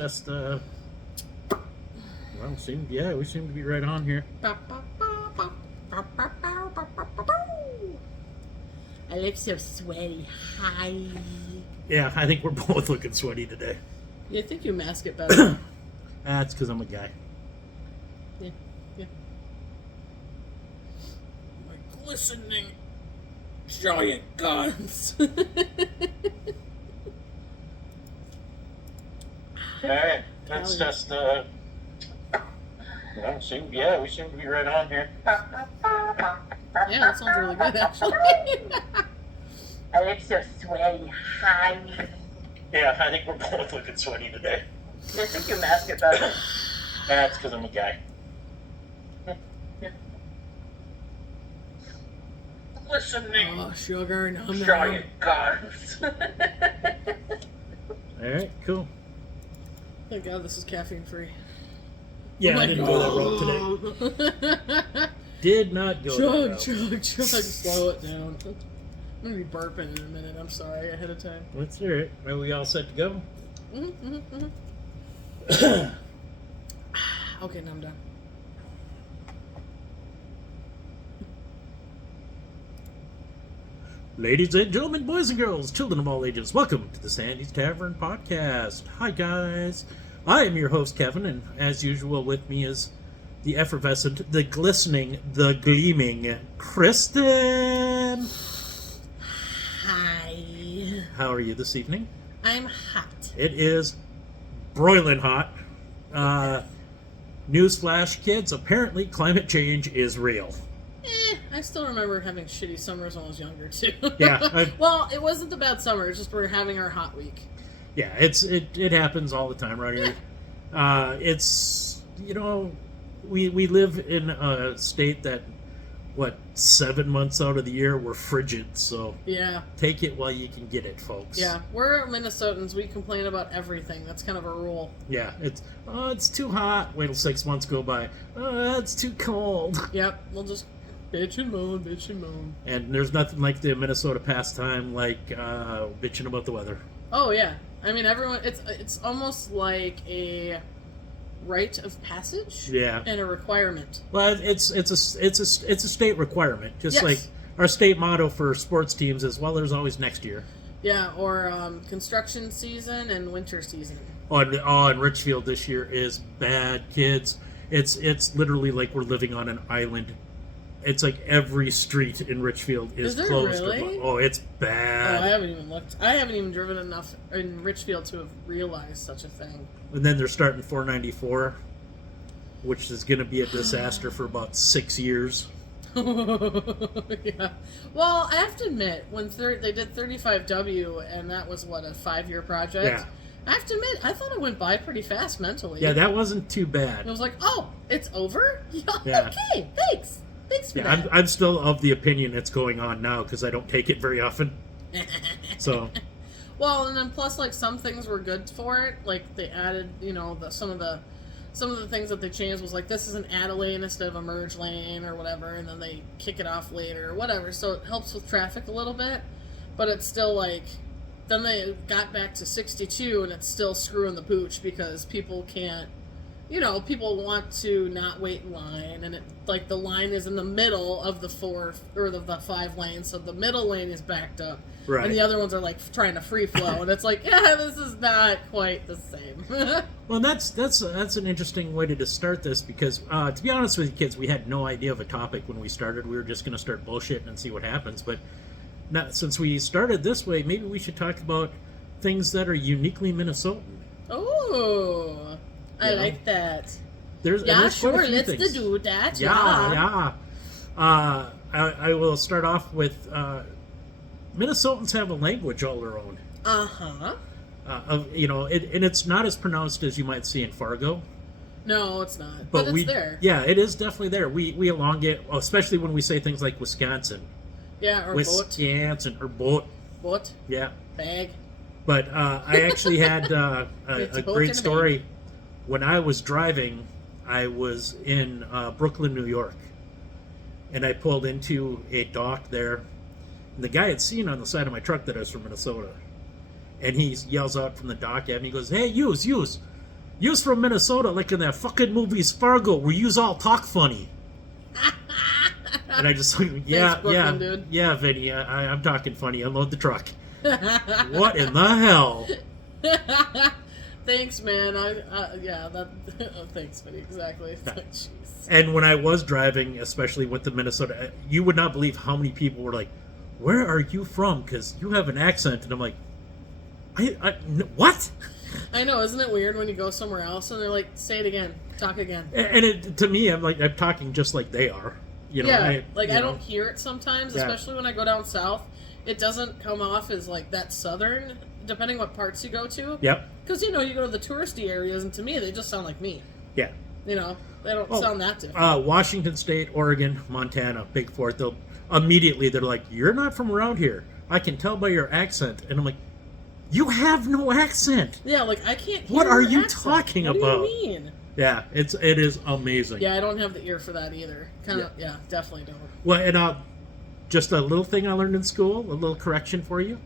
Just we seem to be right on here. I look so sweaty. Hi. Yeah, I think we're both looking sweaty today. Yeah, I think you mask it better. That's because I'm a guy. Yeah. My glistening giant guns. Alright, that's just we seem to be right on here. Yeah, that sounds really good, actually. I look so sweaty. Hi. Yeah, I think we're both looking sweaty today. I think you mask it better. That's because I'm a guy. Listening. Oh, sugar, no, Giant guns. Alright, cool. Thank God this is caffeine free. Yeah, I didn't go that road today. Did not go that road. Chug. Slow it down. I'm going to be burping in a minute. I'm sorry ahead of time. Let's hear it. Are we all set to go? Okay, now I'm done. Ladies and gentlemen, boys and girls, children of all ages, welcome to the Sandy's Tavern podcast. Hi, guys. I am your host, Kevin, and as usual, with me is the effervescent, the glistening, the gleaming Kristin. Hi. How are you this evening? I'm hot. It is broiling hot. Newsflash, kids, apparently climate change is real. I still remember having shitty summers when I was younger, too. Yeah. Well, it wasn't a bad summer. It's just we're having our hot week. Yeah, it happens all the time right here. It's, we live in a state that, 7 months out of the year we're frigid, so yeah, take it while you can get it, folks. Yeah, we're Minnesotans. We complain about everything. That's kind of a rule. Yeah, it's too hot. Wait till 6 months go by. It's too cold. Yep, we'll just bitch and moan. And there's nothing like the Minnesota pastime like bitching about the weather. Oh yeah, I mean everyone. It's almost like a rite of passage. Yeah. And a requirement. Well, it's a state requirement, just yes. like our state motto for sports teams is, well, there's always next year. Yeah, or construction season and winter season. And Richfield this year is bad, kids. It's literally like we're living on an island. It's like every street in Richfield is closed. Really? Oh, it's bad. Oh, I haven't even looked. I haven't even driven enough in Richfield to have realized such a thing. And then they're starting 494, which is going to be a disaster for about 6 years. Yeah. Well, I have to admit, when they did 35W, and that was, a 5-year project? Yeah. I have to admit, I thought it went by pretty fast mentally. Yeah, that wasn't too bad. It was like, oh, it's over? Yeah. Okay, thanks. Thanks for that. I'm still of the opinion it's going on now because I don't take it very often. So. Well, and then plus, some things were good for it. Like, they added, some of the things that they changed was this is an add a lane instead of a merge lane or whatever, and then they kick it off later or whatever. So it helps with traffic a little bit, but it's still then they got back to 62 and it's still screwing the pooch because people can't, people want to not wait in line, and the line is in the middle of the 4 or the 5 lanes, so the middle lane is backed up. Right. And the other ones are trying to free flow, and it's this is not quite the same. Well, that's an interesting way to start this because, to be honest with you kids, we had no idea of a topic when we started. We were just going to start bullshitting and see what happens. But now, since we started this way, maybe we should talk about things that are uniquely Minnesotan. Oh, I like that. There's sure, let's things. do that. Yeah. I will start off with. Minnesotans have a language all their own. Uh-huh. And it's not as pronounced as you might see in Fargo. No, it's not. But it's there. Yeah, it is definitely there. We elongate, especially when we say things like Wisconsin. Yeah, or Wisconsin, or boat. Boat. Yeah. Bag. But I actually had a great story. When I was driving, I was in Brooklyn, New York. And I pulled into a dock there. And the guy had seen on the side of my truck that I was from Minnesota. And he yells out from the dock at me, he goes, "Hey, use. You's from Minnesota, like in that fucking movies Fargo, where you's all talk funny. And I just, yeah, Thanks, Brooklyn, dude. yeah, Vinny, I'm talking funny. Unload the truck. What in the hell? Thanks, man. Thanks, Vinny. Exactly. Jeez. And when I was driving, especially with the Minnesota, you would not believe how many people were like, "Where are you from? Because you have an accent." And I'm like, what? I know, isn't it weird when you go somewhere else and they're like, "Say it again, talk again." And to me, I'm talking just like they are. You know, I know. don't hear it sometimes, especially when I go down south. It doesn't come off as like that southern, depending what parts you go to. Yep. Because you go to the touristy areas, and to me, they just sound like me. Yeah. They don't sound that different. Washington State, Oregon, Montana, Big Four. They're like, "You're not from around here. I can tell by your accent." And I'm like, "You have no accent." Yeah, like I can't hear What are your you accent. talking what about? What do you mean? Yeah, it is amazing. Yeah, I don't have the ear for that either. Definitely don't. Well, and just a little thing I learned in school, a little correction for you.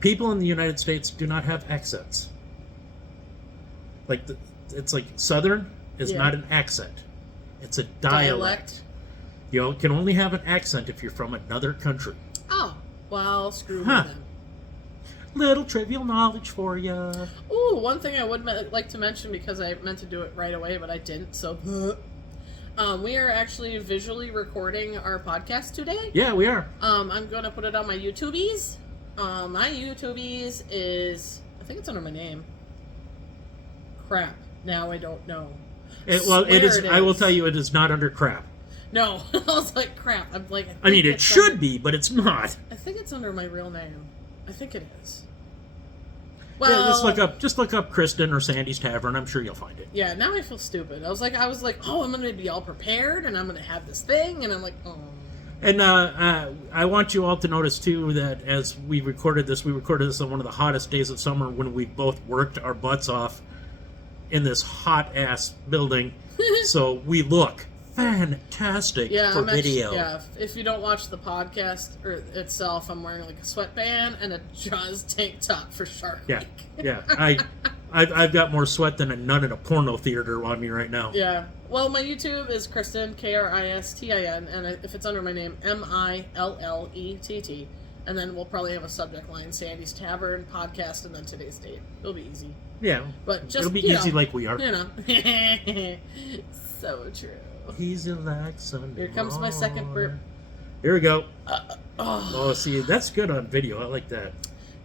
People in the United States do not have accents. It's like Southern is not an accent. It's a dialect. You can only have an accent if you're from another country. Oh, well, screw me then. Little trivial knowledge for you. Ooh, one thing I would like to mention, because I meant to do it right away, but I didn't, so... we are actually visually recording our podcast today. Yeah, we are. I'm going to put it on my YouTubies. My YouTubies is... I think it's under my name. Crap. Now I don't know. It is. I will tell you, it is not under crap. No. I was like, crap. I'm like... I mean, it should be, but it's not. I think it's under my real name. I think it is. Well, yeah, just look up Kristin or Sandy's Tavern. I'm sure you'll find it. Yeah, now I feel stupid. I was like, oh, I'm gonna be all prepared, and I'm gonna have this thing, and I'm like, oh. And I want you all to notice too that as we recorded this on one of the hottest days of summer when we both worked our butts off in this hot ass building. So we look fantastic for video. Yeah, if you don't watch the podcast itself, I'm wearing like a sweatband and a Jaws tank top for Shark Week. Yeah. I've got more sweat than a nun in a porno theater on me right now. Yeah. Well, my YouTube is Kristin, Kristin, and if it's under my name, Millett. And then we'll probably have a subject line, Sandy's Tavern, podcast, and then today's date. It'll be easy. Yeah. But just, it'll be easy like we are. So true. Easy like Sunday. Here comes my second burp. Here we go. See, that's good on video. I like that.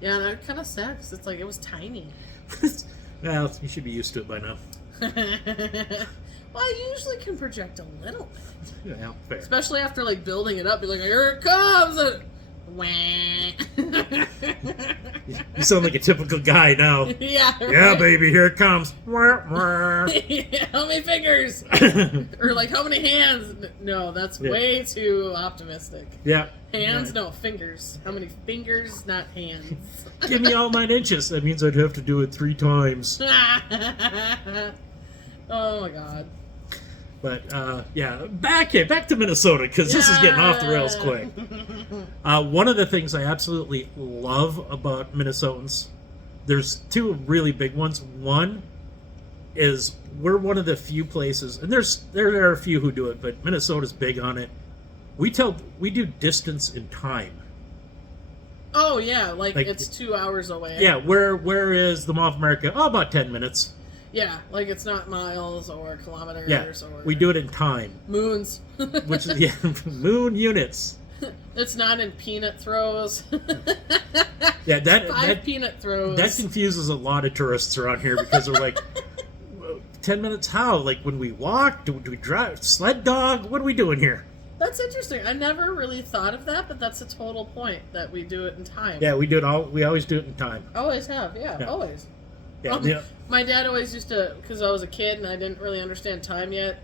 Yeah, and I'm kind of sad because it's like it was tiny. Well, you should be used to it by now. Well, I usually can project a little bit. Yeah, fair. Especially after like building it up, be like, here it comes! And... You sound like a typical guy now. Yeah, right? Yeah, baby, here it comes. How many fingers? Or like, how many hands? No, that's way too optimistic. Yeah. Hands? No, fingers. How many fingers, not hands? Give me all 9 inches. That means I'd have to do it 3 times. Oh my god. But, back to Minnesota, because this is getting off the rails quick. One of the things I absolutely love about Minnesotans, there's 2 really big ones. One is we're one of the few places, and there are a few who do it, but Minnesota's big on it. We do distance in time. Oh, yeah, like it's 2 hours away. Yeah, where is the Mall of America? Oh, about 10 minutes. Yeah, like it's not miles or kilometers. Yeah, or we do it in time. Moons. Which is, moon units. It's not in peanut throws. Yeah, that peanut throws. That confuses a lot of tourists around here because they're like, 10 minutes how? Like when we walk? Do we drive? Sled dog? What are we doing here? That's interesting. I never really thought of that, but that's a total point that we do it in time. Yeah, we always do it in time. Always have, yeah. Always. Yeah, My dad always used to, because I was a kid and I didn't really understand time yet.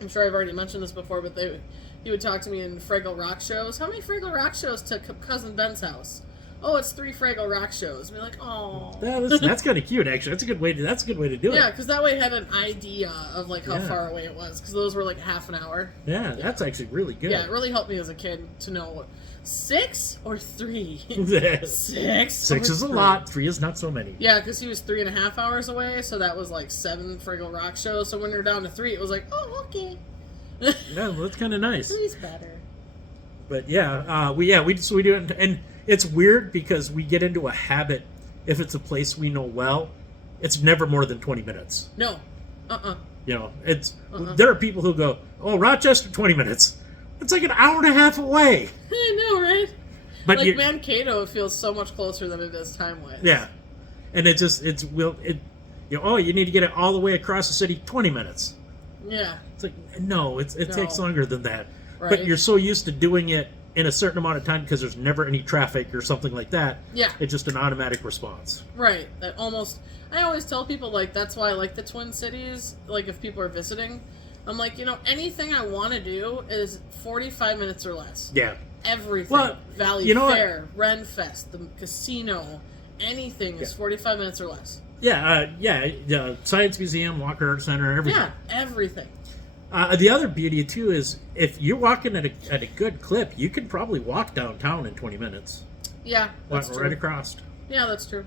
I'm sure I've already mentioned this before, but he would talk to me in Fraggle Rock shows. How many Fraggle Rock shows to Cousin Ben's house? Oh, it's 3 Fraggle Rock shows. And be like, oh. That's kind of cute, actually. That's a good way to do it. Yeah, because that way I had an idea of like how far away it was, because those were like half an hour. Yeah, that's actually really good. Yeah, it really helped me as a kid to know. 6 or 3? 6. 6 or is a 3? lot. 3 is not so many. Yeah, because he was 3.5 hours away, so that was like 7 Friggle Rock shows. So when you're down to 3, it was like, oh, okay. Yeah, well, that's kind of nice. 3's better. But yeah, we do it, and it's weird because we get into a habit. If it's a place we know well, it's never more than 20 minutes. No. You know, there are people who go, oh, Rochester, 20 minutes. It's like an hour and a half away. I know, right? But like Mankato feels so much closer than it is time-wise. Yeah, and you need to get it all the way across the city, 20 minutes. Yeah. It's like, no, it takes longer than that. Right. But you're so used to doing it in a certain amount of time because there's never any traffic or something like that. Yeah. It's just an automatic response. Right. I always tell people, like, that's why I like the Twin Cities, like, if people are visiting. I'm like, anything I want to do is 45 minutes or less. Yeah. Everything. Well, Valley Fair, Renfest, the casino, anything is 45 minutes or less. Yeah, Science Museum, Walker Art Center, everything. Yeah, everything. The other beauty, too, is if you're walking at a good clip, you can probably walk downtown in 20 minutes. Yeah, that's true. Right across. Yeah, that's true.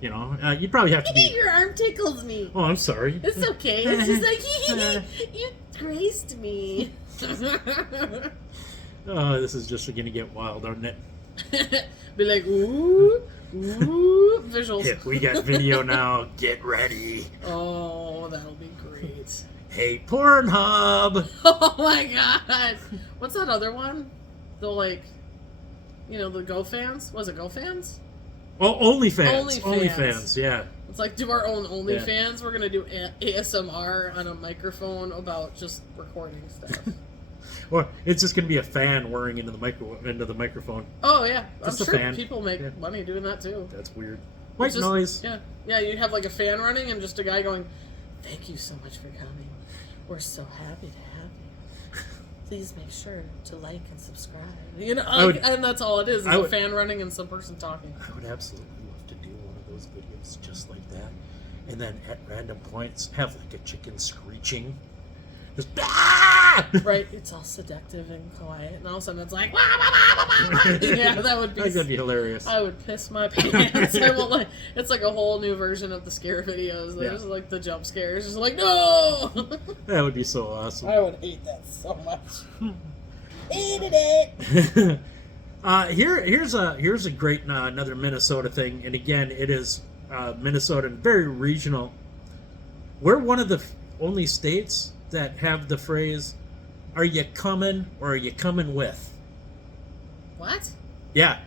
You'd probably have to be... Your arm tickles me. Oh, I'm sorry. It's okay. It's just like, you graced me. Oh, this is just going to get wild, aren't it? Be like, ooh, visuals. Yeah, we got video now. Get ready. Oh, that'll be great. Hey, Pornhub. Oh my god. What's that other one? The the GoFans? Was it GoFans? Oh, OnlyFans. OnlyFans, yeah. It's like, do our own OnlyFans. We're going to do ASMR on a microphone about just recording stuff. Or it's just going to be a fan whirring into the microphone. Oh, yeah. Just I'm sure fan. people make money doing that, too. That's weird. White noise. Yeah. Yeah, you have like a fan running and just a guy going, thank you so much for coming. We're so happy to have you. Please make sure to like and subscribe. And that's all it is a fan running and some person talking. I would absolutely love to do one of those videos just like that. And then at random points, have like a chicken screeching. Just, ah! Right, it's all seductive and quiet, and all of a sudden it's like, wah, wah, wah, wah, wah. Yeah, that'd be hilarious. I would piss my pants. It's like a whole new version of the scare videos. There's like the jump scares, just like, no. That would be so awesome. I would hate that so much. Hated it. Here's a great another Minnesota thing, and again, it is Minnesotan, very regional. We're one of the only states that have the phrase, "Are you coming or are you coming with?" What? Yeah.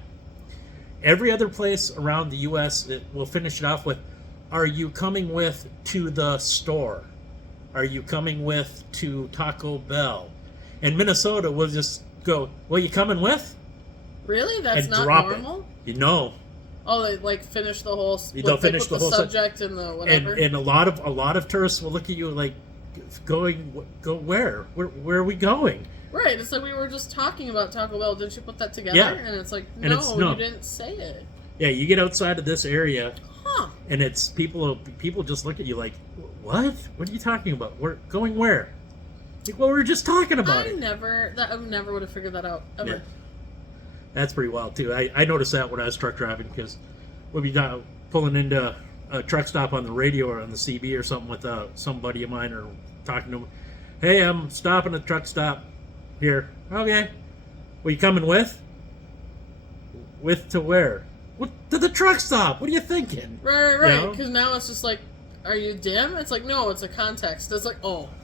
Every other place around the U.S. will finish it off with, "Are you coming with to the store? Are you coming with to Taco Bell?" And Minnesota will just go, "Well, you coming with?" Really? That's and not drop normal? It. Oh, they like finish the whole. They'll finish the whole subject and the whatever. And a lot of tourists will look at you like, go where? Where are we going? Right. It's like we were just talking about Taco Bell. Didn't you put that together? Yeah. And it's like, No. you didn't say it. Yeah, you get outside of this area, huh? And it's people just look at you like, what? What are you talking about? We're going where? Like, well, we were just talking about it. I never would have figured that out ever. Yeah. That's pretty wild too. I noticed that when I was truck driving because we'd be pulling into a truck stop on the radio or on the CB or something with some buddy of mine or talking to him. Hey, I'm stopping at the truck stop here. Okay. Well, you coming with? With to where? What, to the truck stop. What are you thinking? Right. Because now it's just like, are you dim? It's like, no, it's a context. It's like,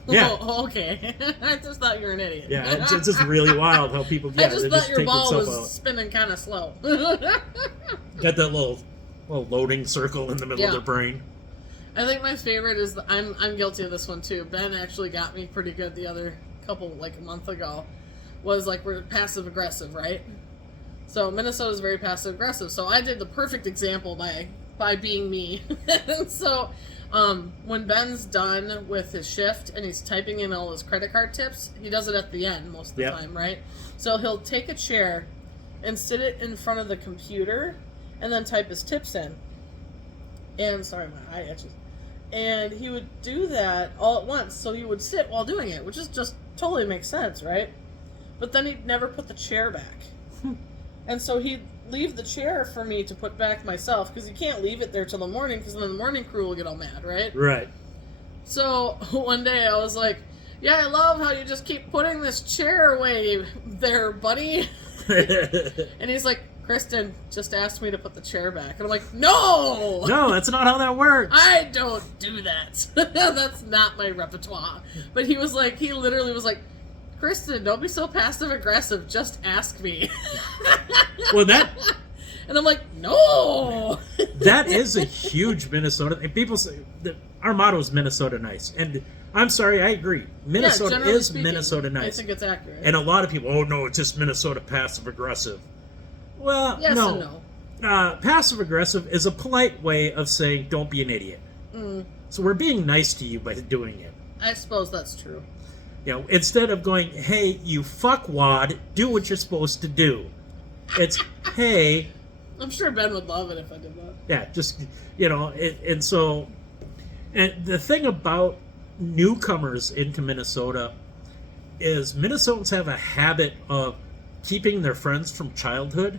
yeah. Oh, okay. I just thought you were an idiot. Yeah, it's just really wild how people I just thought your take ball was out. spinning kind of slow. Got that little loading circle in the middle of their brain. I think my favorite is I'm guilty of this one too. Ben actually got me pretty good the other couple, like a month ago. Was like, we're passive aggressive, right? So Minnesota is very passive aggressive. So I did the perfect example by being me. So when Ben's done with his shift and he's typing in all his credit card tips, he does it at the end most of the time, right? So he'll take a chair and sit it in front of the computer and then type his tips in. And sorry, my eye itches. And he would do that all at once. So he would sit while doing it, which is just totally makes sense, right? But then he'd never put the chair back. And so he'd leave the chair for me to put back myself, because you can't leave it there till the morning, because then the morning crew will get all mad, right? Right. So one day I was like, yeah, I love how you just keep putting this chair away there, buddy. And he's like, Kristin just asked me to put the chair back. And I'm like, no! No, that's not how that works. I don't do that. That's not my repertoire. But he literally was like, Kristin, don't be so passive aggressive. Just ask me. Well, that and I'm like, no. that is a huge Minnesota. And people say that our motto is Minnesota nice, and I'm sorry, I agree. Minnesota generally is speaking, Minnesota nice. I think it's accurate. And a lot of people, oh no, it's just Minnesota passive aggressive. Well, yes no. and no. Passive aggressive is a polite way of saying don't be an idiot. Mm, So we're being nice to you by doing it. I suppose that's true. You know, instead of going, hey, you fuckwad, do what you're supposed to do. It's, hey, I'm sure Ben would love it if I did that. yeah, just, you know, and so, and the thing about newcomers into Minnesota is Minnesotans have a habit of keeping their friends from childhood.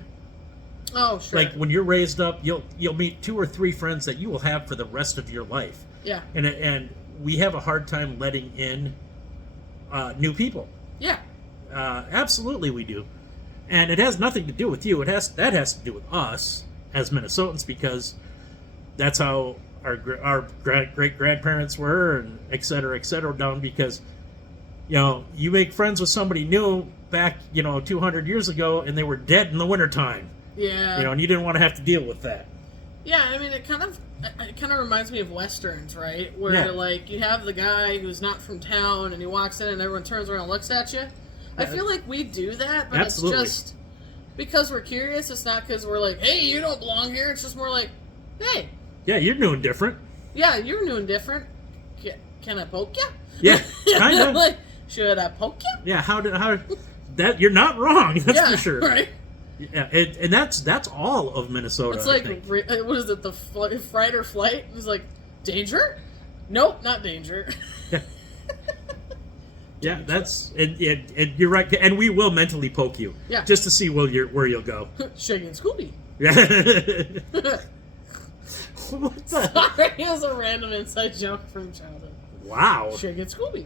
Oh, sure. Like when you're raised up, you'll meet 2 or 3 friends that you will have for the rest of your life. Yeah. And we have a hard time letting in new people. Yeah. Absolutely, we do, and it has nothing to do with you. That has to do with us as Minnesotans, because that's how our great grandparents were, and et cetera, down. Because you make friends with somebody new back 200 years ago, and they were dead in the wintertime. Yeah. And you didn't want to have to deal with that. Yeah, I mean, it kind of reminds me of Westerns, right? Where, Yeah. like, you have the guy who's not from town, and he walks in, and everyone turns around and looks at you. I feel like we do that, but Absolutely. it's just because we're curious. It's not because we're like, hey, you don't belong here. It's just more like, hey, Yeah, you're new and different. yeah, you're new and different. Can I poke you? Yeah, kind of. Like, should I poke you? Yeah, how that you're not wrong. That's yeah, for sure. Right? Yeah, and that's all of Minnesota. It's I like, think. what is it, the fright or flight? It's like, danger? Nope, not danger. Yeah. Yeah, that's and you're right, and we will mentally poke you, Yeah. just to see where you'll go. Shaggy and Scooby. Yeah. What the? Sorry, it was a random inside joke from childhood. Wow. Shaggy and Scooby.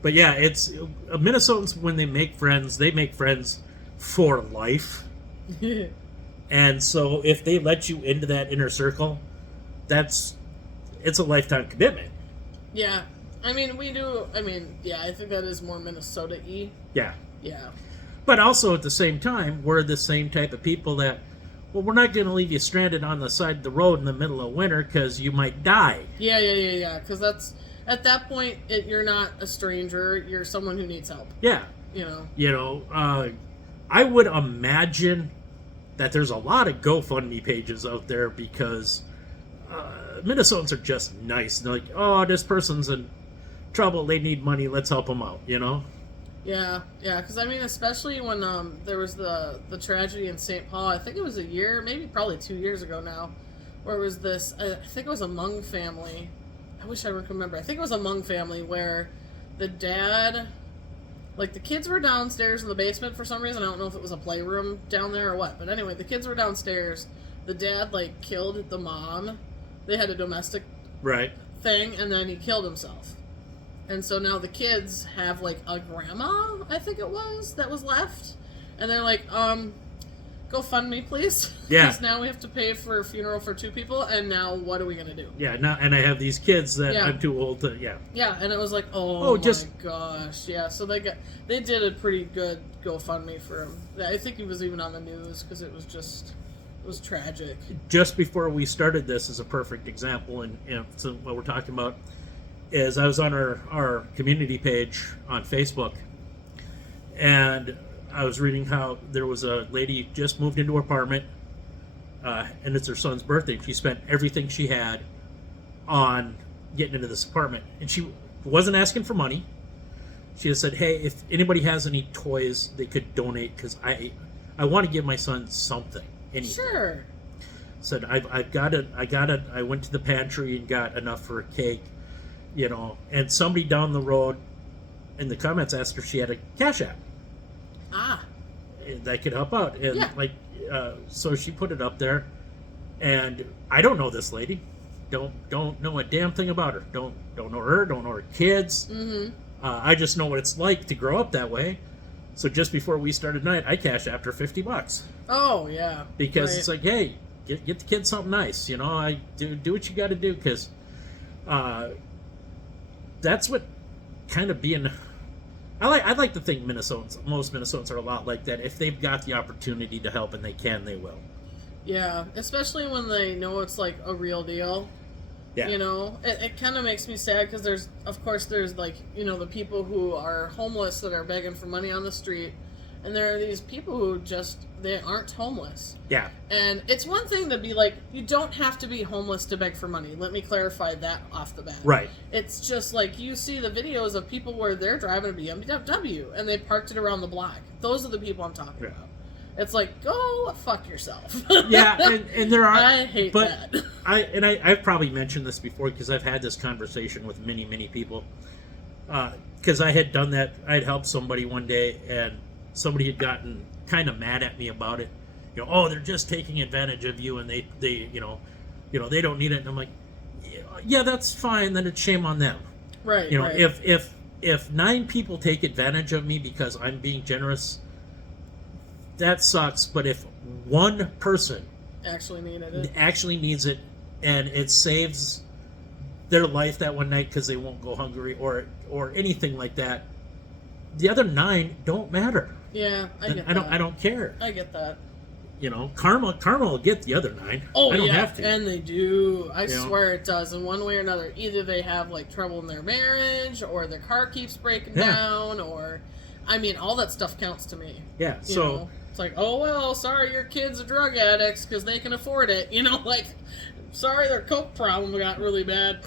But yeah, it's Minnesotans, when they make friends for life, and so if they let you into that inner circle, it's a lifetime commitment. Yeah. I mean, yeah, I think that is more Minnesota-y. Yeah. Yeah. But also at the same time, we're the same type of people that, well, we're not going to leave you stranded on the side of the road in the middle of winter because you might die. Yeah. Because that's, at that point, you're not a stranger. You're someone who needs help. Yeah. I would imagine that there's a lot of GoFundMe pages out there because Minnesotans are just nice. They're like, oh, this person's in trouble. They need money. Let's help them out, Yeah, because I mean, especially when there was the tragedy in St. Paul, I think it was a year, maybe probably 2 years ago now, where it was this, I think it was a Hmong family. I wish I could remember. I think it was a Hmong family where the dad, like the kids were downstairs in the basement for some reason. I don't know if it was a playroom down there or what, but anyway, the kids were downstairs. The dad, like, killed the mom. They had a domestic thing, and then he killed himself. And so now the kids have, like, a grandma, I think it was, that was left. And they're like, go fund me, please. Yeah. Because now we have to pay for a funeral for 2 people, and now what are we going to do? Yeah, and I have these kids that I'm too old to, Yeah, and it was like, my gosh. Yeah, so they did a pretty good GoFundMe for him. I think he was even on the news, because it was tragic. Just before we started this is a perfect example, and so what we're talking about is I was on our community page on Facebook, and I was reading how there was a lady just moved into her apartment, and it's her son's birthday. She spent everything she had on getting into this apartment, and she wasn't asking for money. She just said, hey, if anybody has any toys, they could donate, because I want to give my son something. Anything. Sure. Said I went to the pantry and got enough for a cake, and somebody down the road in the comments asked her if she had a Cash App Ah. that could help out. And Yeah. like, so she put it up there, and I don't know this lady. Don't know a damn thing about her. Don't know her. Don't know her kids. Mm-hmm. I just know what it's like to grow up that way. So just before we started tonight, I cashed after $50 Oh yeah. because Right. it's like, hey, get the kids something nice. You know, I do what you got to do because that's what kind of being. I like to think most Minnesotans are a lot like that. If they've got the opportunity to help and they can, they will. Yeah, especially when they know it's like a real deal. Yeah. You know, it kind of makes me sad because there's like, you know, the people who are homeless that are begging for money on the street, and there are these people who they aren't homeless. Yeah. And it's one thing to be like, you don't have to be homeless to beg for money. Let me clarify that off the bat. Right. It's just like you see the videos of people where they're driving a BMW and they parked it around the block. Those are the people I'm talking about. It's like, go fuck yourself. Yeah, and there are. I hate that. I've probably mentioned this before because I've had this conversation with many people. Because I had done that, I'd helped somebody one day, and somebody had gotten kind of mad at me about it. You know, oh, they're just taking advantage of you, and they you know they don't need it. And I'm like, yeah, that's fine. Then it's shame on them. Right. You know, right. if 9 people take advantage of me because I'm being generous, that sucks. But if one person actually needs it, and it saves their life that one night because they won't go hungry or anything like that, the other 9 don't matter. Yeah, I don't care. I get that. You know, karma will get the other 9. Oh, I don't yeah, have to. and they do. I You know? swear it does. In one way or another, either they have like trouble in their marriage, or their car keeps breaking down, or, I mean, all that stuff counts to me. Yeah. You So know? It's like, oh well, sorry, your kids are drug addicts because they can afford it. You know, like, sorry, their coke problem got really bad.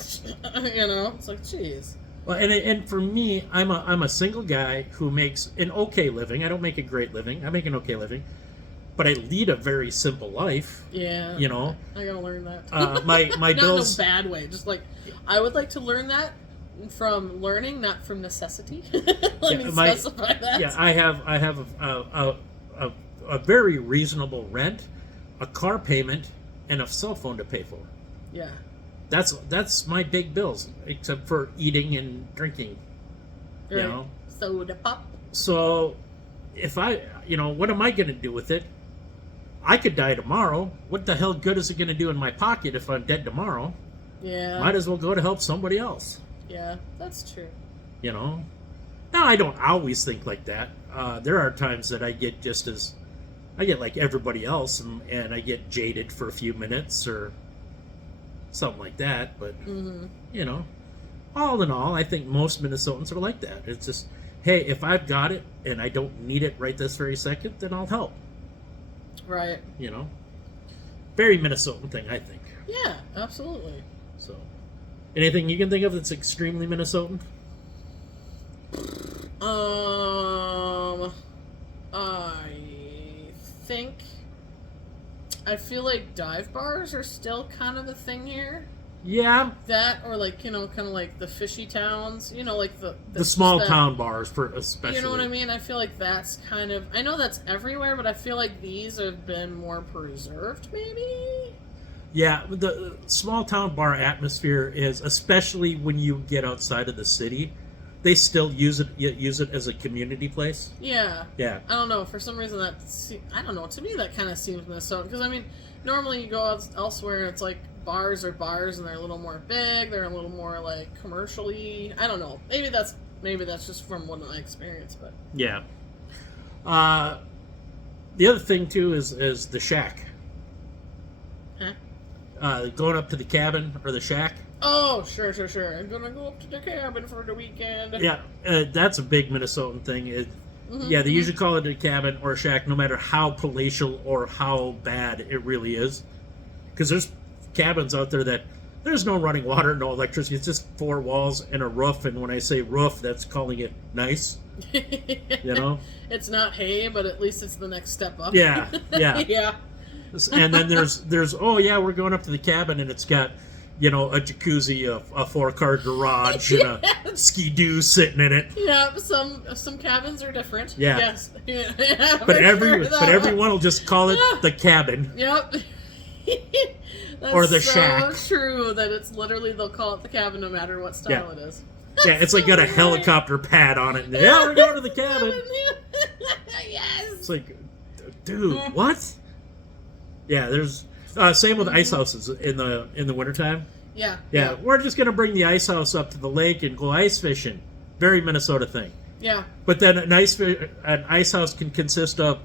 You know, it's like, jeez. well, and for me, I'm a single guy who makes an okay living. I don't make a great living. I make an okay living, but I lead a very simple life. Yeah. You know, I gotta learn that. my Not bills. in a bad way. Just like, I would like to learn that from learning, not from necessity. Let me specify that. Yeah, I have a very reasonable rent, a car payment, and a cell phone to pay for. Yeah. That's my big bills, except for eating and drinking. Right. You know. Soda pop. So, if what am I going to do with it? I could die tomorrow. What the hell good is it going to do in my pocket if I'm dead tomorrow? Yeah. Might as well go to help somebody else. Yeah, that's true. You know. Now I don't always think like that. There are times that I get like everybody else, and I get jaded for a few minutes or something like that. But you know, all in all, I think most Minnesotans are like that. It's just, hey, if I've got it and I don't need it right this very second, then I'll help. Right. You know, very Minnesotan thing, I think. Yeah, absolutely. So, anything you can think of that's extremely Minnesotan? I feel like dive bars are still kind of a thing here. Yeah. That, or like, you know, kind of like the fishy towns, you know, like the small town bars, for especially. You know what I mean? I feel like that's kind of, I know that's everywhere, but I feel like these have been more preserved, maybe? Yeah, the small town bar atmosphere is, especially when you get outside of the city, they still use it as a community place. Yeah. Yeah. I don't know. For some reason, I don't know. To me, that kind of seems Minnesota. Because, I mean, normally you go elsewhere and it's like bars are bars and they're a little more big. They're a little more, like, commercially. I don't know. Maybe that's just from what I experienced, but. Yeah. The other thing, too, is the shack. Huh? Going up to the cabin or the shack. Oh, sure. I'm gonna go up to the cabin for the weekend. Yeah, that's a big Minnesotan thing. Yeah, they usually call it a cabin or a shack, no matter how palatial or how bad it really is. Because there's cabins out there that there's no running water, no electricity. It's just 4 walls and a roof. And when I say roof, that's calling it nice. You know? It's not hay, but at least it's the next step up. Yeah. Yeah. And then there's oh yeah, we're going up to the cabin and it's got you know, a jacuzzi, a 4-car garage, and a ski-doo sitting in it. Yeah, some cabins are different. Yeah. Yes. Yeah, But for sure, though. everyone will just call it the cabin. Yep. That's Or the so shack. true that it's literally they'll call it the cabin no matter what style it is. Yeah, it's like got a helicopter pad on it. And, yeah, we're going to the cabin. Yes. It's like, dude, what? Yeah, there's same with ice houses in the wintertime. Yeah. Yeah, we're just gonna bring the ice house up to the lake and go ice fishing. Very Minnesota thing. Yeah. But then an ice house can consist of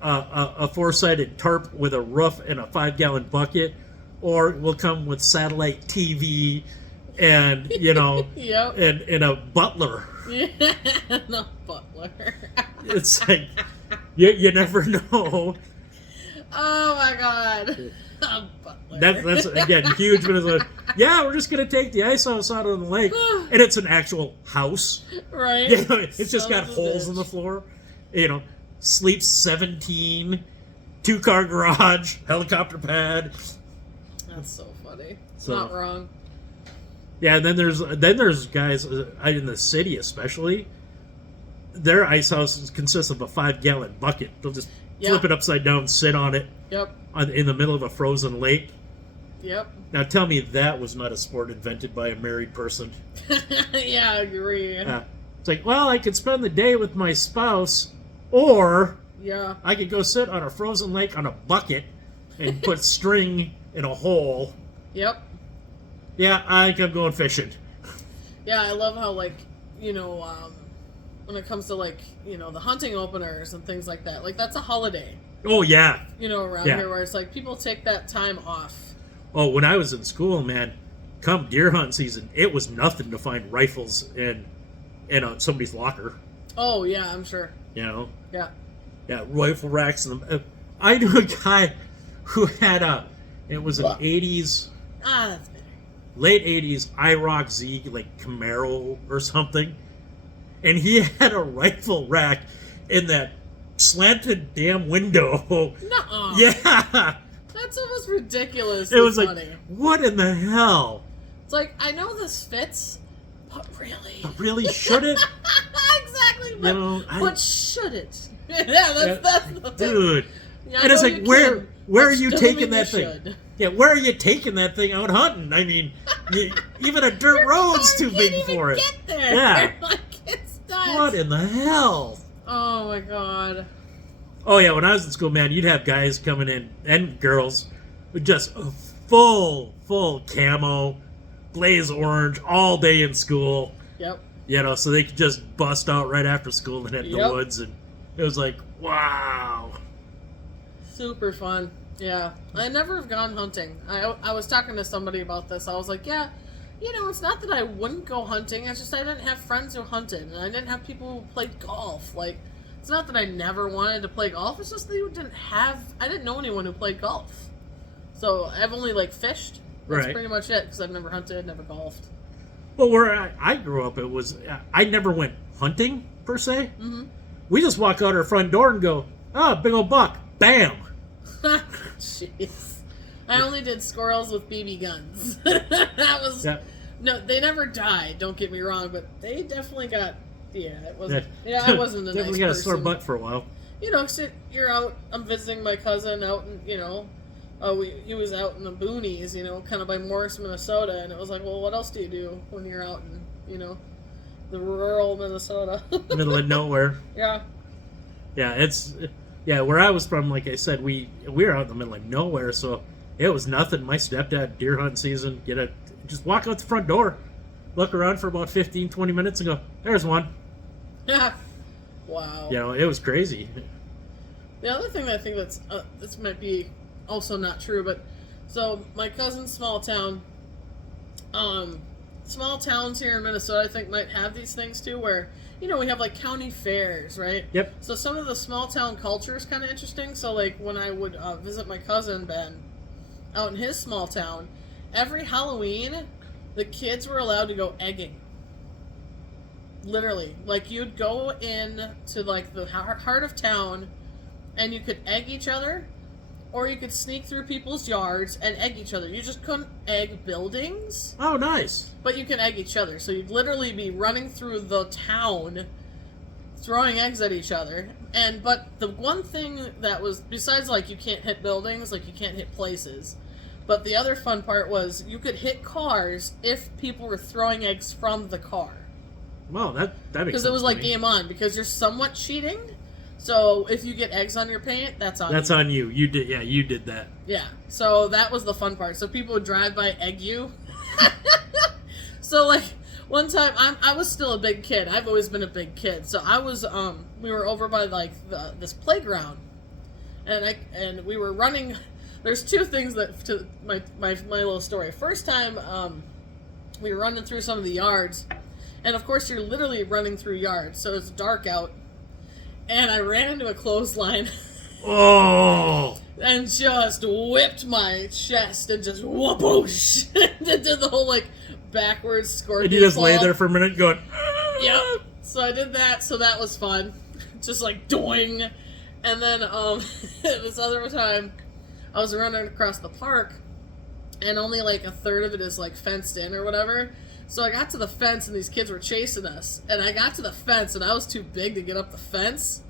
a 4-sided tarp with a roof and a 5-gallon bucket, or it will come with satellite TV and you know Yep. and a butler. Yeah. No butler. It's like you never know. Oh my god. A butler. That's again huge Minnesota. Yeah, we're just gonna take the ice house out on the lake, and it's an actual house. Right. You know, it's just got Son of a holes in the bitch. floor. You know, sleeps 17, 2-car garage, helicopter pad. That's so funny. So- Not wrong. Yeah, and then there's guys in the city especially. Their ice houses consist of a 5-gallon bucket. They'll just flip it upside down, sit on it Yep. in the middle of a frozen lake. Yep. Now tell me that was not a sport invented by a married person. Yeah, I agree. It's like, well, I could spend the day with my spouse, or Yeah. I could go sit on a frozen lake on a bucket and put string in a hole. Yep. Yeah, I think I'm going fishing. Yeah, I love how, like, you know, when it comes to, like, you know, the hunting openers and things like that, like, that's a holiday, Oh, yeah. you know, around Yeah. here where it's like people take that time off. Oh, when I was in school, man, come deer hunt season, it was nothing to find rifles in somebody's locker. Oh, yeah, I'm sure. You know? Yeah. Yeah, rifle racks. I knew a guy who had it was an 80s, That's better. late 80s IROC Z, like Camaro or something. And he had a rifle rack in that slanted damn window. Nuh-uh. Yeah. That's almost ridiculous. It was funny. like, what in the hell? It's like, I know this fits, but really? But really, should it? Exactly, You but, know, but should it? Yeah, that's the thing. Dude. Yeah, I And it's know like, you where can, are but you doesn't taking mean that you thing? should. Yeah, where are you taking that thing out hunting? I mean, even a dirt Your road's car too can't big even for it. Get there. Yeah. Like, it's nuts. What in the hell? Oh my god. Oh yeah, when I was in school, man, you'd have guys coming in and girls with just a full camo, blaze orange all day in school. Yep. You know, so they could just bust out right after school and head in the Yep. woods, and it was like, wow. Super fun. Yeah. I never have gone hunting. I was talking to somebody about this. I was like, yeah, you know, it's not that I wouldn't go hunting. It's just I didn't have friends who hunted, and I didn't have people who played golf. Like, it's not that I never wanted to play golf. It's just that I didn't know anyone who played golf. So I've only, like, fished. That's Right. pretty much it, because I've never hunted, never golfed. Well, where I grew up, it was I never went hunting per se. Mm-hmm. We just walk out our front door and go, oh, big old buck, bam. Jeez. I only did squirrels with BB guns. That was... Yeah. No, they never died, don't get me wrong, but they definitly got... Yeah, it wasn't... Yeah. Yeah, I wasn't a nice Definitely got a sore person. butt for a while. You know, you're out... I'm visiting my cousin out in, you know... he was out in the boonies, you know, kind of by Morris, Minnesota, and it was like, well, what else do you do when you're out in, you know, the rural Minnesota? Middle of nowhere. Yeah. Yeah, where I was from, like I said, we were out in the middle of nowhere, so it was nothing. My stepdad, deer hunt season, just walk out the front door, look around for about 15, 20 minutes and go, there's one. Wow. You know, it was crazy. The other thing that I think this might be also not true, but so my cousin's small town, small towns here in Minnesota I think might have these things too, where, you know, we have like county fairs, right? Yep. So some of the small town culture is kind of interesting. So like when I would visit my cousin Ben out in his small town, every Halloween the kids were allowed to go egging. Literally, like you'd go in to like the heart of town and you could egg each other, or you could sneak through people's yards and egg each other. You just couldn't egg buildings, Oh, nice. but you can egg each other. So you'd literally be running through the town, throwing eggs at each other. But the one thing that was, besides like you can't hit buildings, like you can't hit places, but the other fun part was you could hit cars if people were throwing eggs from the car. Well, that makes sense. Because it was to like me. game on, because you're somewhat cheating. So if you get eggs on your paint, that's on That's you. on you. You did, yeah, you did that. Yeah, so that was the fun part. So people would drive by, egg you. So like one time, I was still a big kid. I've always been a big kid. So I was we were over by like this playground, and we were running. There's two things that to my little story. First time we were running through some of the yards, and of course you're literally running through yards, so it's dark out, and I ran into a clothesline. Oh! And just whipped my chest and just whoopoosh. And did the whole like backwards scorpion. And you just fall. lay there for a minute going, Yep. So I did that, so that was fun. Just like doing. And then this other time I was running across the park and only like a third of it is like fenced in or whatever. So I got to the fence and these kids were chasing us. And I got to the fence and I was too big to get up the fence.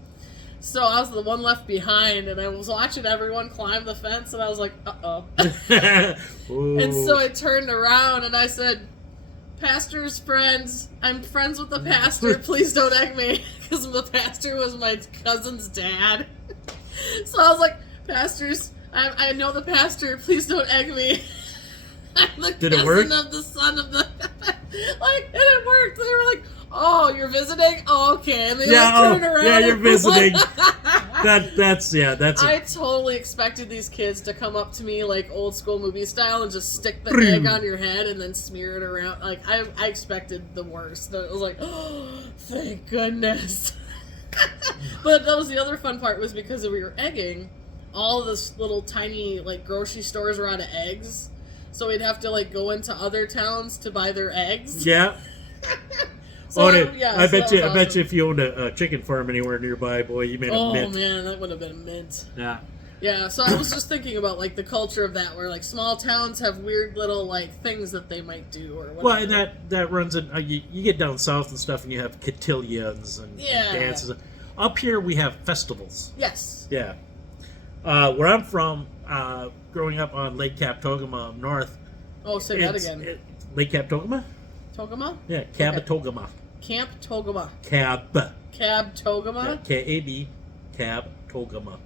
So I was the one left behind, and I was watching everyone climb the fence, and I was like, uh-oh. And so I turned around, and I said, "Pastor's friends, I'm friends with the pastor, please don't egg me," because the pastor was my cousin's dad. So I was like, "Pastors, I know the pastor, please don't egg me. I'm the Did it cousin work? of the son of the..." Like, and it worked. They were like, "Oh, you're visiting? Oh, okay." And they turned around. Yeah, you're and visiting. That's I totally expected these kids to come up to me like old school movie style and just stick the Boom. egg on your head and then smear it around. Like, I expected the worst. It was like, oh, thank goodness. But that was the other fun part, was because we were egging, all of this little tiny like grocery stores were out of eggs. So we'd have to like go into other towns to buy their eggs. Yeah. So, I bet you awesome. if you owned a chicken farm anywhere nearby, boy, you made a Oh mint. man, that would have been a mint. Yeah. Yeah, so I was just thinking about like the culture of that, where like small towns have weird little like things that they might do or whatever. Well, and that runs in. You get down south and stuff, and you have cotillions and dances. Up here, we have festivals. Yes. Yeah. Where I'm from, growing up on Lake Captogama up north. Oh, say that again. Lake Captogama? Togama? Yeah, Cabtogama. Camp Togama. Cab. Cab Togama? Yeah, K-A-B. Cabtogama.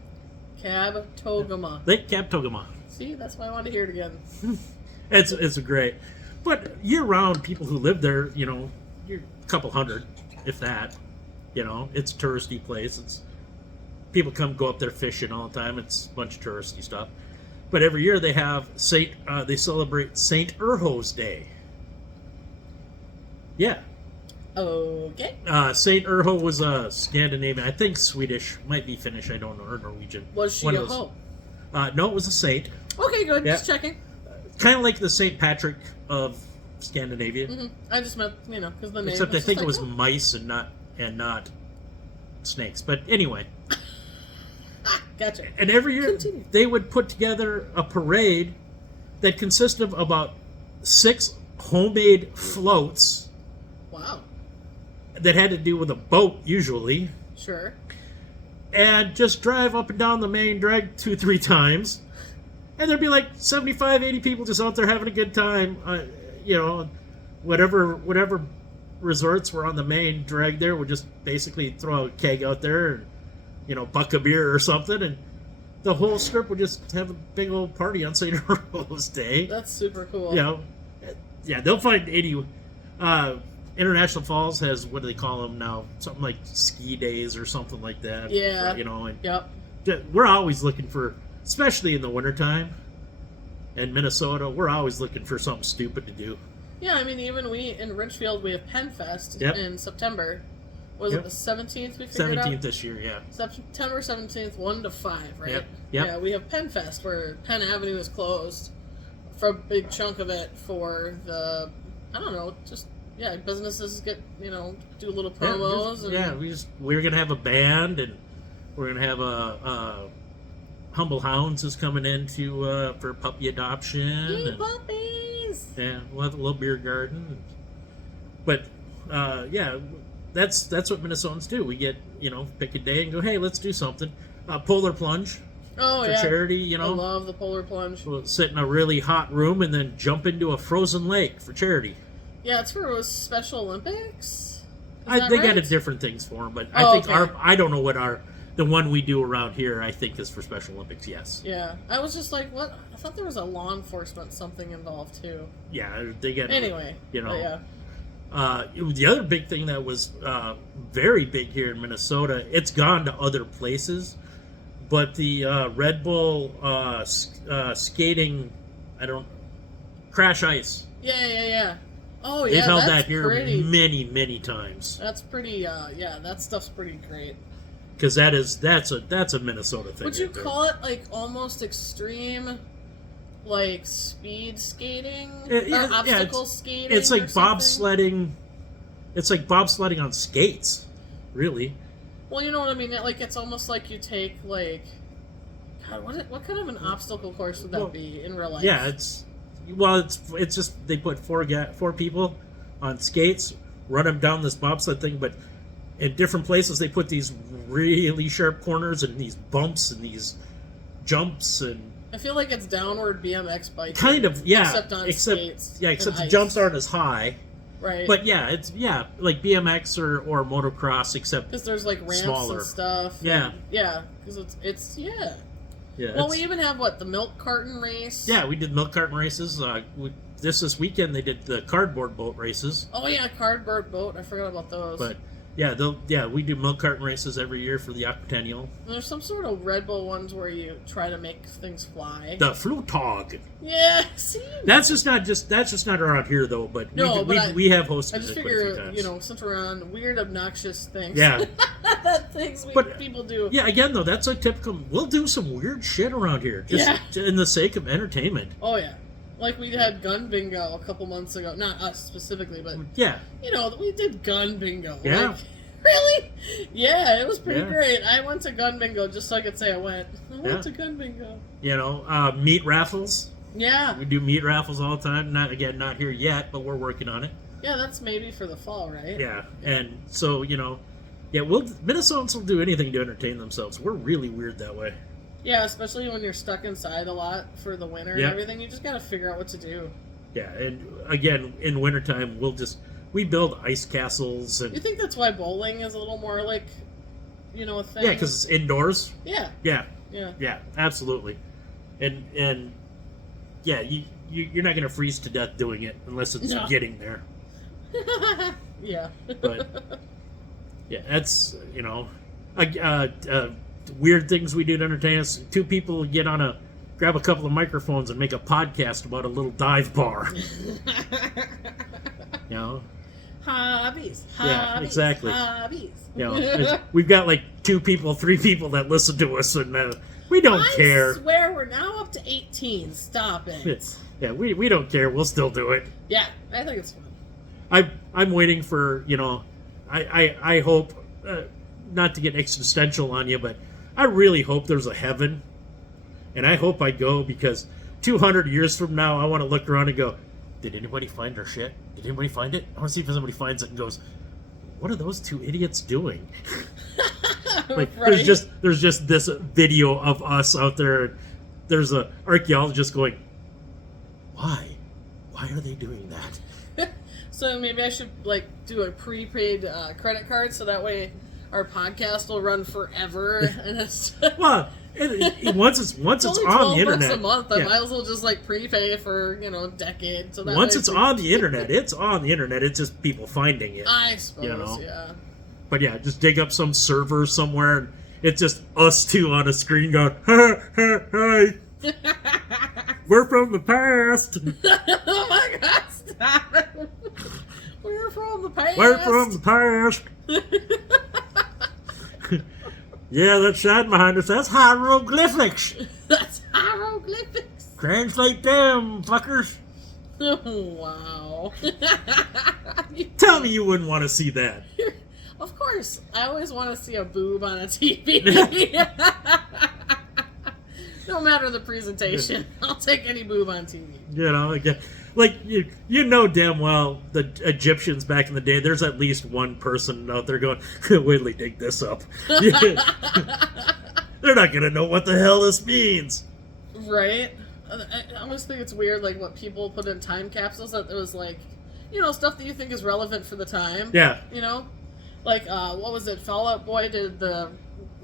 Cab Togama. Lake Captogama. See, that's why I wanted to hear it again. It's great. But year-round, people who live there, you're a couple hundred, if that. It's a touristy place. People go up there fishing all the time. It's a bunch of touristy stuff. But every year they have they celebrate St. Urho's Day. Yeah. Okay. St. Urho was a Scandinavian, I think Swedish, might be Finnish, I don't know, or Norwegian. Was she One a of those. hoe? No, it was a saint. Okay, good. Yeah. Just checking. Kind of like the St. Patrick of Scandinavia. Mm-hmm. I just meant, because the name. Except I just think like, it was oh. mice and not snakes. But anyway. Gotcha. And every year Continue. they would put together a parade that consisted of about 6 homemade floats Wow. that had to do with a boat usually, Sure. and just drive up and down the main drag 2-3 times, and there'd be like 75-80 people just out there having a good time. Whatever resorts were on the main drag there would just basically throw a keg out there and buck a beer or something, and the whole strip would just have a big old party on St. Rose Day. That's super cool. Yeah, they'll find 80. International Falls has, what do they call them now? Something like ski days or something like that. Yeah. And Yep. we're always looking for, especially in the wintertime in Minnesota, we're always looking for something stupid to do. Yeah, I mean, even we in Richfield, we have Penfest Yep. in September. Was Yep. it the 17th we figured 17th out? this year, yeah. September 17th, 1 to 5, right? Yep. Yeah, we have Penfest, where Penn Avenue is closed for a big chunk of it for the, businesses get, do little promos. We're gonna have a band, and we're gonna have Humble Hounds is coming in for puppy adoption. Yay, and, puppies! yeah, we'll have a little beer garden. But yeah, that's what Minnesotans do. We get, pick a day and go, hey, let's do something. Polar plunge Oh, for yeah. charity. I love the polar plunge. We'll sit in a really hot room and then jump into a frozen lake for charity. Yeah, it's for Special Olympics. They got different things for them, but I think okay. I don't know what the one we do around here, I think, is for Special Olympics. Yes. Yeah, I was just like, what? I thought there was a law enforcement something involved too. Yeah, they get Anyway, yeah. The other big thing that was very big here in Minnesota, it's gone to other places, but the Red Bull skating, crash ice. Yeah. Oh, yeah, They've held that's that here pretty. many times. That's pretty, that stuff's pretty great. Because that's a Minnesota thing. Would you call it, like, almost extreme, like, speed skating? Yeah, or obstacle skating? It's like or something? bobsledding. It's like bobsledding on skates, really. Well, you know what I mean? It's almost like you take, like... God, what kind of an obstacle course would that be in real life? Yeah, it's just they put four people on skates, run them down this bobsled thing, but in different places they put these really sharp corners and these bumps and these jumps, and I feel like it's downward BMX biking. kind of, yeah, Except on skates. Yeah, except the and jumps ice. aren't as high. Right. But yeah, it's like BMX or motocross, except because there's like ramps smaller. and stuff. Yeah. Yeah, because it's yeah. Well, we even have the milk carton race. Yeah, we did milk carton races. This weekend they did the cardboard boat races. Oh yeah, cardboard boat. I forgot about those. But yeah, we do milk carton races every year for the Octennial. And there's some sort of Red Bull ones where you try to make things fly. The Flutog. Yeah, see. That's just not around here though. But we have hosted I just it quite a few figure, times. since we're on weird, obnoxious things. Yeah. that things people do. Yeah, again though, that's a typical. We'll do some weird shit around here, just in the sake of entertainment. Oh yeah. Like we had gun bingo a couple months ago. Not us specifically, but yeah, we did gun bingo. Yeah. Like, really? Yeah, it was pretty Yeah. great. I went to gun bingo just so I could say I went Yeah. to gun bingo. Meat raffles. Yeah. We do meat raffles all the time. Not here yet, but we're working on it. Yeah, that's maybe for the fall, right? Yeah, and so Minnesotans will do anything to entertain themselves. We're really weird that way. Yeah, especially when you're stuck inside a lot for the winter and Yep. everything. You just gotta figure out what to do. Yeah, and again, in wintertime, we build ice castles and You think that's why bowling is a little more like, a thing? yeah, because it's indoors. Yeah. Yeah, Yeah. absolutely, and yeah, you're not gonna freeze to death doing it unless it's No. getting there. Yeah. But yeah, that's weird things we do to entertain us. Two people grab a couple of microphones and make a podcast about a little dive bar. Hobbies. Yeah, exactly. Hobbies. We've got like 2 people, 3 people that listen to us, and we don't care. I swear we're now up to 18. Stop it. Yeah, we don't care. We'll still do it. Yeah, I think it's fun. I'm waiting for I hope not to get existential on you, but I really hope there's a heaven, and I hope I go because 200 years from now I want to look around and go, did anybody find our shit? Did anybody find it? I want to see if somebody finds it and goes, what are those 2 idiots doing? Like Right. there's just this video of us out there. And there's a archaeologist going, why are they doing that? So maybe I should do a prepaid credit card so that way our podcast will run forever. And it's Well, once it's only on the $12 internet, a month. I yeah. might as well just prepay for a decade. So that Once way it's on the internet, it's on the internet. It's just people finding it. I suppose, yeah. But yeah, just dig up some server somewhere, and it's just us 2 on a screen going, hi, we're from the past. Oh my God! Stop it. We're from the past. We're from the past. Yeah, that sign behind us, that's hieroglyphics. That's hieroglyphics. Translate them, fuckers. Wow. Tell me you wouldn't want to see that. Of course. I always want to see a boob on a TV. No matter the presentation, I'll take any boob on TV. You know, like you know damn well the Egyptians back in the day. There's at least one person out there going, "Wait till they dig this up." They're not gonna know what the hell this means, right? I always think it's weird, like what people put in time capsules. That it was like, stuff that you think is relevant for the time. Yeah. Like what was it? Fall Out Boy did the,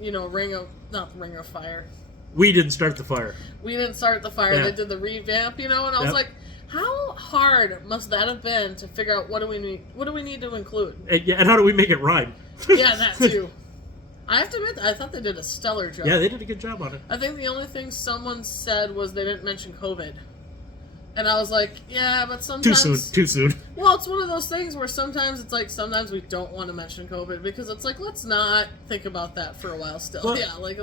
not the Ring of Fire. We didn't start the fire. We didn't start the fire. Yeah. They did the revamp, and I was like, how hard must that have been to figure out what do we need to include? And how do we make it rhyme? Yeah, that too. I have to admit, I thought they did a stellar job. Yeah, they did a good job on it. I think the only thing someone said was they didn't mention COVID. And I was like, yeah, but sometimes... Too soon. Well, it's one of those things where sometimes it's like, sometimes we don't want to mention COVID because it's like, let's not think about that for a while still. Well, yeah, like...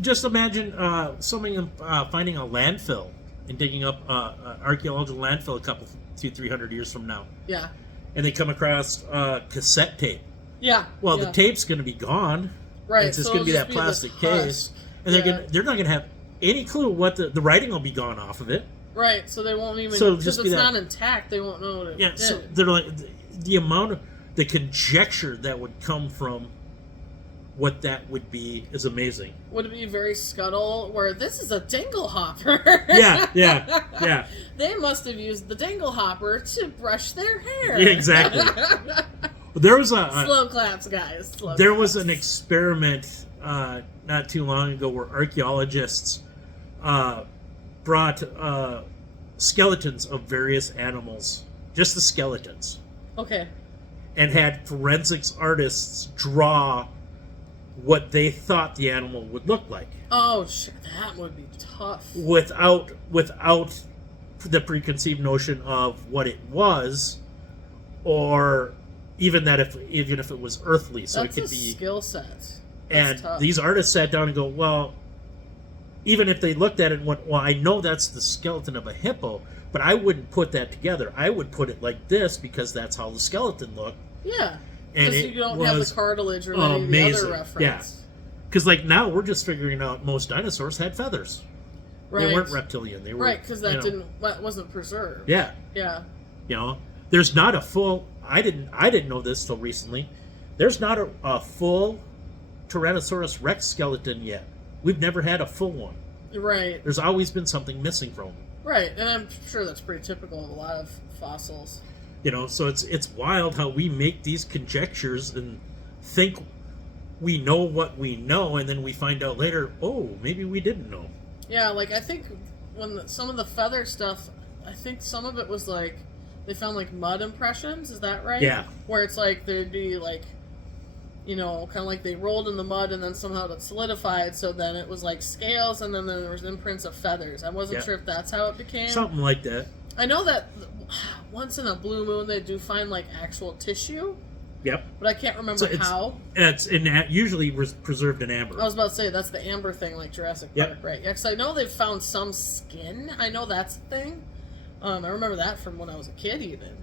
Just imagine someone finding a landfill and digging up an archaeological landfill 200-300 years from now. Yeah. And they come across cassette tape. Yeah. Well, yeah. the tape's going to be gone. Right. It's just going to be that plastic case. And they're not going to have any clue what the writing will be gone off of it. Right, so they won't even, because it's not intact, they won't know what it did. So they're like, the amount of, the conjecture that would come from what that would be is amazing. Would it be very Scuttle, where this is a dingle hopper? Yeah. They must have used the dingle hopper to brush their hair. Yeah, exactly. There was slow claps, guys. There was an experiment not too long ago where archaeologists brought skeletons of various animals, just the skeletons. Okay. And had forensics artists draw what they thought the animal would look like. Oh, that would be tough. Without the preconceived notion of what it was, or even if it was earthly, so That's it could be skill set. And these artists sat down and go, well, even if they looked at it and went, well, I know that's the skeleton of a hippo, but I wouldn't put that together. I would put it like this because that's how the skeleton looked. Yeah. And because you don't have the cartilage or any of the other reference. Yeah. Because now we're just figuring out most dinosaurs had feathers. Right. They weren't reptilian. They were because that wasn't preserved. Yeah. Yeah. There's not a full. I didn't know this till recently. There's not a full Tyrannosaurus Rex skeleton yet. We've never had a full one. Right. There's always been something missing from them. Right, and I'm sure that's pretty typical of a lot of fossils. So it's wild how we make these conjectures and think we know what we know, and then we find out later, oh, maybe we didn't know. Yeah, like I think when some of the feather stuff, I think some of it was like they found like mud impressions. Is that right? Yeah. Where it's like there'd be like, kind of like they rolled in the mud and then somehow it solidified. So then it was like scales, and then there was imprints of feathers. I wasn't sure if that's how it became. Something like that. I know that once in a blue moon they do find like actual tissue. Yep. But I can't remember how. It's usually preserved in amber. I was about to say, that's the amber thing, like Jurassic Park, right? Yeah, because I know they've found some skin. I know that's a thing. I remember that from when I was a kid, even.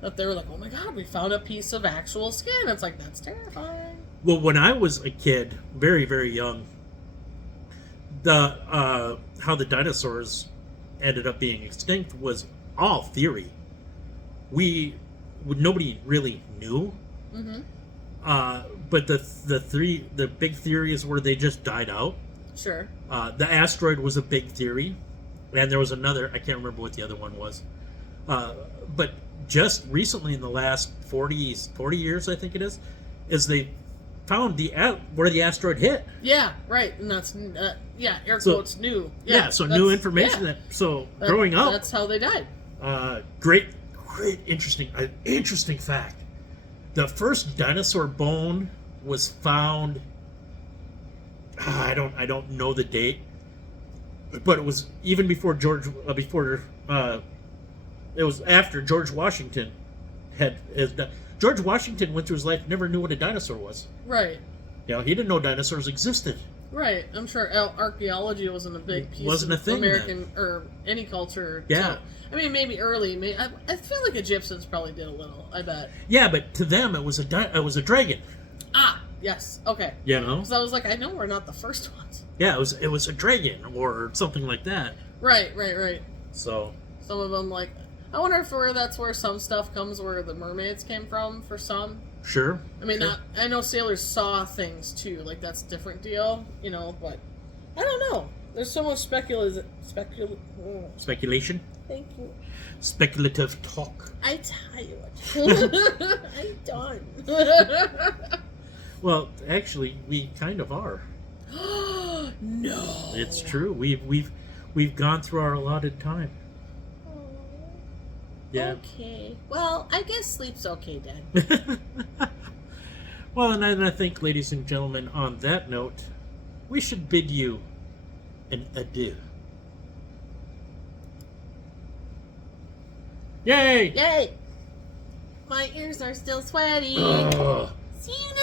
That they were like, oh my god, we found a piece of actual skin. It's like, that's terrifying. Well, when I was a kid, very, very young, how the dinosaurs ended up being extinct was all theory. Nobody really knew. Mm-hmm. But the big theories were they just died out. Sure. The asteroid was a big theory, and there was another. I can't remember what the other one was. But just recently, in the last 40 years, I think it is they found where the asteroid hit. Yeah, right, and that's air quotes new. Yeah, so new information. Yeah. Growing up, that's how they died. Great interesting fact. The first dinosaur bone was found. I don't know the date, but it was even before it was after George Washington George Washington went through his life, never knew what a dinosaur was. Right. He didn't know dinosaurs existed. Right. I'm sure archaeology wasn't a big piece of American then. Or any culture. Yeah. So, I mean, maybe early. I feel like Egyptians probably did a little. I bet. Yeah, but to them it was a dragon. Ah, yes. Okay. You know. Because I was like, I know we're not the first ones. Yeah, it was a dragon or something like that. Right. So Some of them, like, I wonder if that's where some stuff comes where the mermaids came from for some. sure. I mean, sure. I know sailors saw things too, like that's a different deal, but I don't know. There's so much speculation. Speculation. Thank you. Speculative talk. I tell you what. I'm done. Well, actually, we kind of are. No. It's true. We've gone through our allotted time. Yeah. Okay. Well, I guess sleep's okay, Dad. Well, and I think, ladies and gentlemen, on that note, we should bid you an adieu. Yay! Yay! My ears are still sweaty. Ugh. See you